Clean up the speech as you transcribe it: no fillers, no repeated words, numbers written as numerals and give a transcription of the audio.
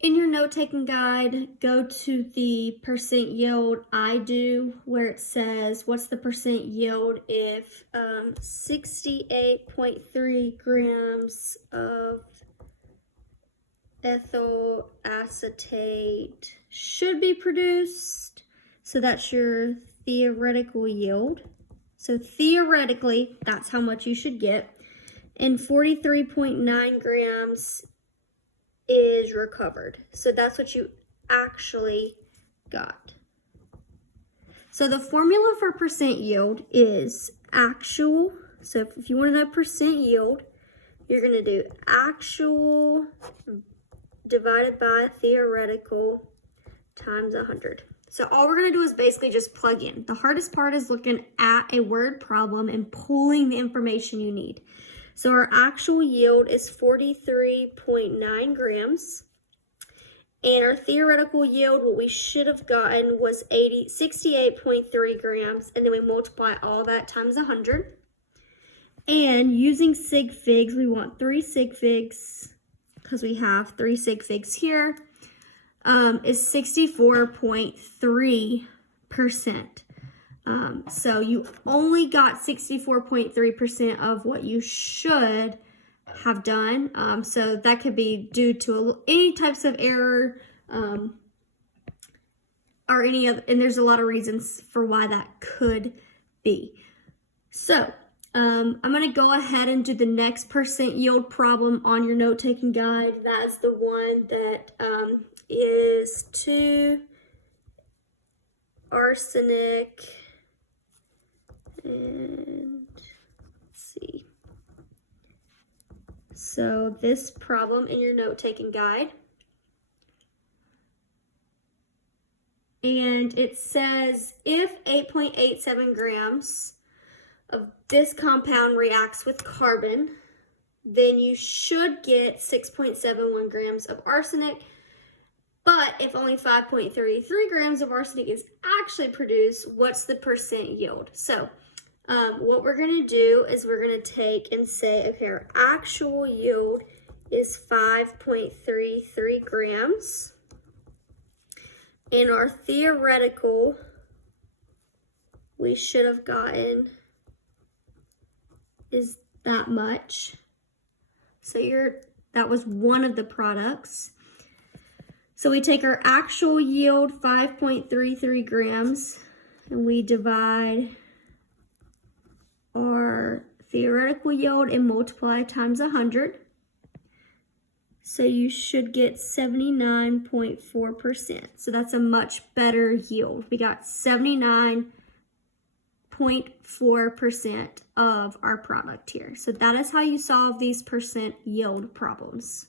In your note-taking guide, go to the percent yield I do, where it says what's the percent yield if 68.3 grams of ethyl acetate should be produced. So that's your theoretical yield. So theoretically, that's how much you should get. And 43.9 grams is recovered. So that's what you actually got. So the formula for percent yield is actual. So if you want to know percent yield, you're going to do actual divided by theoretical times 100. So all we're going to do is basically just plug in. The hardest part is looking at a word problem and pulling the information you need. So our actual yield is 43.9 grams. And our theoretical yield, what we should have gotten was 68.3 grams. And then we multiply all that times 100. And using sig figs, we want 3 sig figs, because we have 3 sig figs here, is 64.3%. So you only got 64.3% of what you should have done. So that could be due to any types of error, or any other, and there's a lot of reasons for why that could be. So I'm going to go ahead and do the next percent yield problem on your note-taking guide. That's the one that is 2 arsenic, and let's see. So this problem in your note-taking guide, and it says if 8.87 grams of this compound reacts with carbon, then you should get 6.71 grams of arsenic. But if only 5.33 grams of arsenic is actually produced, what's the percent yield? So what we're going to do is we're going to take and say, okay, our actual yield is 5.33 grams. And our theoretical, we should have gotten is that much. So that was one of the products. So we take our actual yield, 5.33 grams, and we divide our theoretical yield and multiply times 100. So you should get 79.4%. So that's a much better yield. We got 79.4% of our product here. So that is how you solve these percent yield problems.